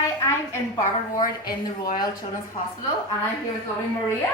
Hi, I'm in Barber Ward in the Royal Children's Hospital, and I'm here with lovely Maria,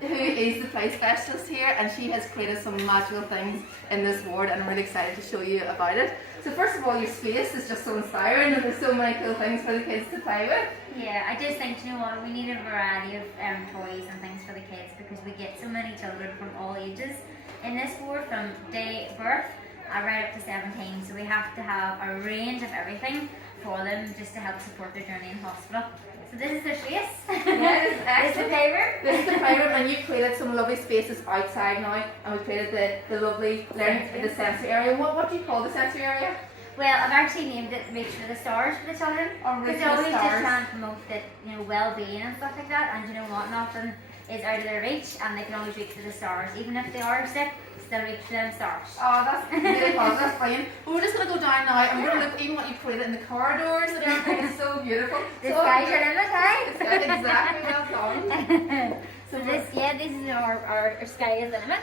who is the play specialist here, and she has created some magical things in this ward, and I'm really excited to show you about it. So first of all, your space is just so inspiring, and there's so many cool things for the kids to play with. Yeah, I just think, you know what, we need a variety of toys and things for the kids because we get so many children from all ages in this ward, from day birth right up to 17, so we have to have a range of everything for them just to help support their journey in hospital. So this is their space. Yeah, this is excellent. This is the playroom. This is the playroom, and you've created some lovely spaces outside now, and we've created the lovely the sensory area. What do you call the sensory area? Well, I've actually named it Reach for the Stars for the children. Because they always just try and promote that, you know, well-being and stuff like that, and you know what, nothing is out of their reach, and they can always reach for the stars. Even if they are sick, still reach for them stars. Oh, that's really positive, that's brilliant. But we're just going to go down now, and we're going to look even what you created in the corridors and everything. It's so beautiful. The skies are limit, hey? Exactly, well done. So this is our sky is the limit.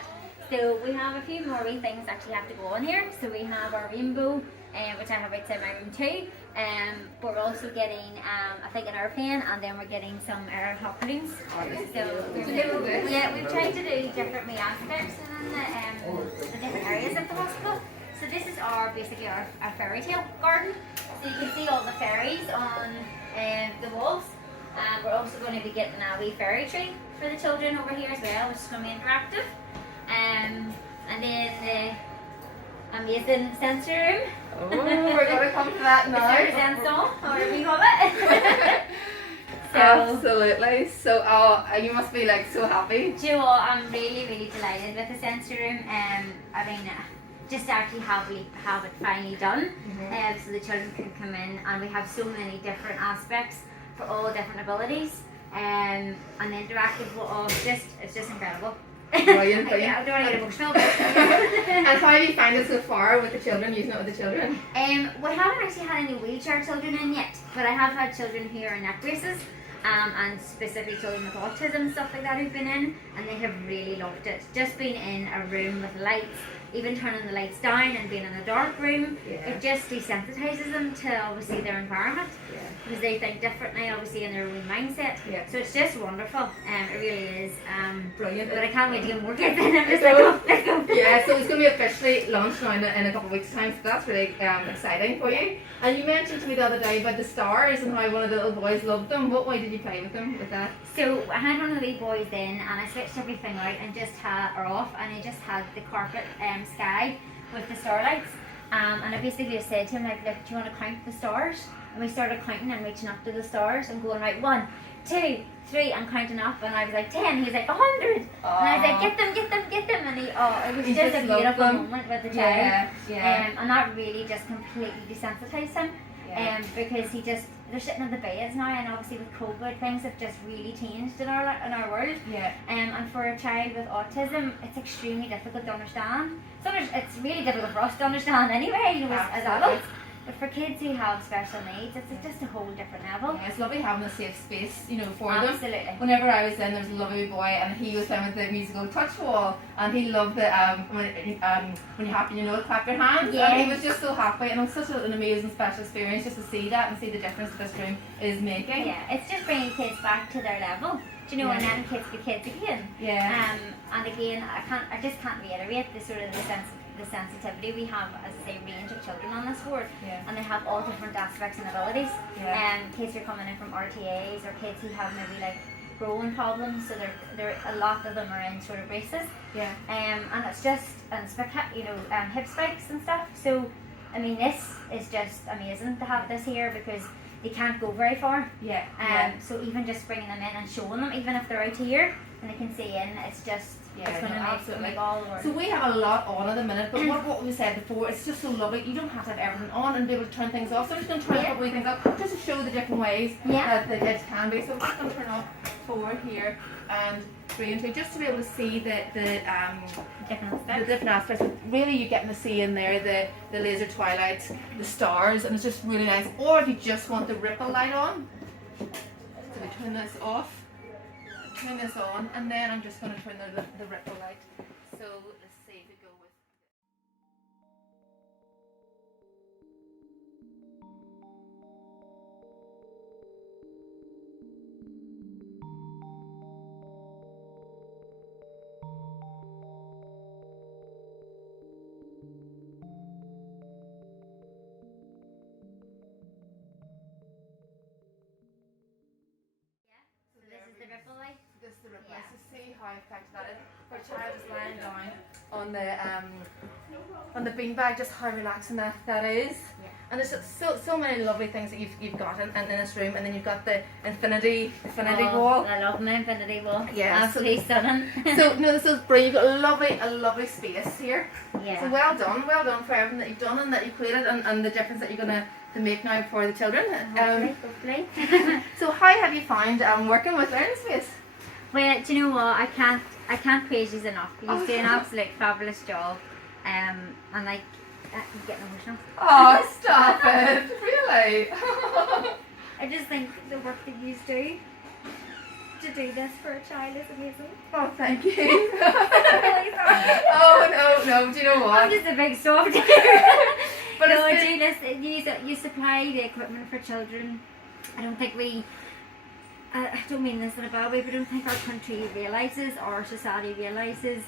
So we have a few more wee things actually have to go on here. So we have our rainbow, which I have outside my room too. But we're also getting, I think, an airplane, and then we're getting some air hot balloons. Yeah, we've tried to do different wee aspects in the different areas of the hospital. So this is basically our fairy tale garden. So you can see all the fairies on the walls. We're also going to be getting a wee fairy tree for the children over here as well, which is going to be interactive. And then the amazing sensory room. Oh, we're going to come to that now. The sensor, however you call it. Absolutely. So, you must be like so happy. Do you know what? I'm really, really delighted with the sensory room. I mean, just to actually have it finally done, so the children can come in, and we have so many different aspects for all different abilities, and the interactive will all it's just incredible. Brilliant, brilliant. I don't want to get emotional, but And how do you find it so far with the children, using it with the children? We haven't actually had any wheelchair children in yet, but I have had children who are in neck braces, and specifically children with autism and stuff like that who've been in, and they have really loved it. Just being in a room with lights, even turning the lights down and being in a dark room, it just desensitizes them to obviously their environment, because they think differently obviously in their own mindset. So it's just wonderful, it really is. Brilliant. But I can't wait to get more kids in. I'm just like, oh, let's go. Yeah, so it's going to be officially launched now in a couple of weeks' time, so that's really exciting for you. And you mentioned to me the other day about the stars and how one of the little boys loved them. What way did you play with them with that? So I had one of the wee boys in, and I switched everything out and just had her off, and I just had the carpet sky with the starlights, and I basically just said to him, like, look, do you want to count the stars? And we started counting and reaching up to the stars and going, right, 1, 2, 3, and counting up, and I was like 10, he was like 100, and I was like, get them, and it was just a beautiful moment with the child, and that really just completely desensitized him, because they're sitting in the beds now, and obviously with COVID, things have just really changed in our world. And for a child with autism, it's extremely difficult to understand. So it's really difficult for us to understand anyway, you know, as adults. But for kids who have special needs, it's just a whole different level. Yeah, it's lovely having a safe space, you know, for Absolutely. them. Whenever I was in, there was a lovely boy, and he was playing with the musical touch wall, and he loved the when you're happy, you know, clap your hands. And he was just so happy, and it was such an amazing special experience just to see that and see the difference this room is making. Yeah, it's just bringing kids back to their level. Do you know, and then kids be kids again. And again, I just can't reiterate the sort of the sensitivity we have, as I say, range of children on this ward, and they have all different aspects and abilities. Kids who are coming in from RTAs, or kids who have maybe like growing problems, so they're a lot of them are in sort of braces. And it's just hip spikes and stuff. So I mean, this is just amazing to have this here because they can't go very far. So even just bringing them in and showing them, even if they're out here and they can see in, it's just it's going to make all the work. So we have a lot on at the minute, but what we said before, it's just so lovely. You don't have to have everything on and be able to turn things off. So I'm just going to turn a couple of things off just to show the different ways that the kids can be. So I'm just going to turn off 4 here and 3 and 2, just to be able to see the different aspects. But really, you're getting to see in there the laser twilights, the stars, and it's just really nice. Or if you just want the ripple light on, so we turn this off. Turn this on, and then I'm just going to turn the ripple light. So let's see if we go with. see how effective that is. Where child is lying down on the beanbag, just how relaxing that is. Yeah. And there's so many lovely things that you've got in this room, and then you've got the infinity wall. I love my infinity wall. Yeah, absolutely stunning. So no, this is brilliant. You've got a lovely space here. Yeah. So well done for everything that you've done and that you've created, and the difference that you're gonna to make now for the children. Hopefully. So how have you found working with Learning Space? Well, do you know what? I can't praise you enough. You do an absolute fabulous job. And like, I'm getting emotional. Oh, stop it! Really? I just think the work that you do to do this for a child is amazing. Oh, thank you. Really sorry. Oh no! Do you know what? I'm just a big soft here. But no, I it's do this. You supply the equipment for children. I don't think I don't mean this in a bad way, but I don't think our country realises, our society realises,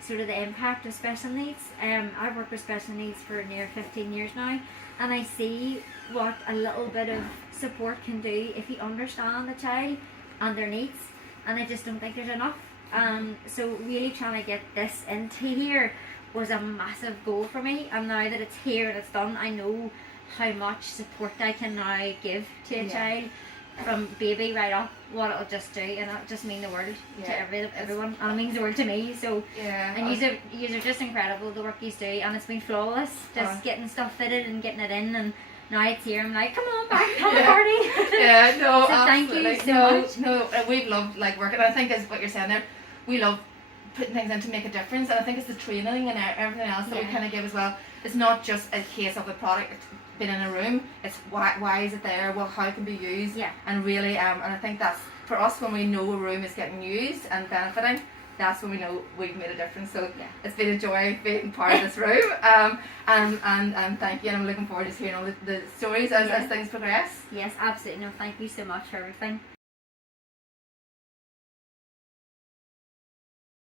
sort of the impact of special needs. I've worked with special needs for near 15 years now, and I see what a little bit of support can do if you understand the child and their needs, and I just don't think there's enough. So really trying to get this into here was a massive goal for me, and now that it's here and it's done, I know how much support I can now give to a child from baby right up, what it'll just do, and it'll just mean the world to everyone, and it means the world to me. So and you are just incredible, the work you do, and it's been flawless, just getting stuff fitted and getting it in, and now it's here. I'm like, come on back, have a party. Yeah, no, so absolutely. thank you so much. No, we've loved like working. I think is what you're saying there. We love putting things in to make a difference, and I think it's the training and everything else that we kind of give as well. It's not just a case of the product being in a room. It's why is it there? Well, how it can be used? Yeah. And really, and I think that's for us when we know a room is getting used and benefiting. That's when we know we've made a difference. So it's been a joy being part of this room. And thank you. And I'm looking forward to hearing all the stories as things progress. Yes, absolutely. No, thank you so much for everything.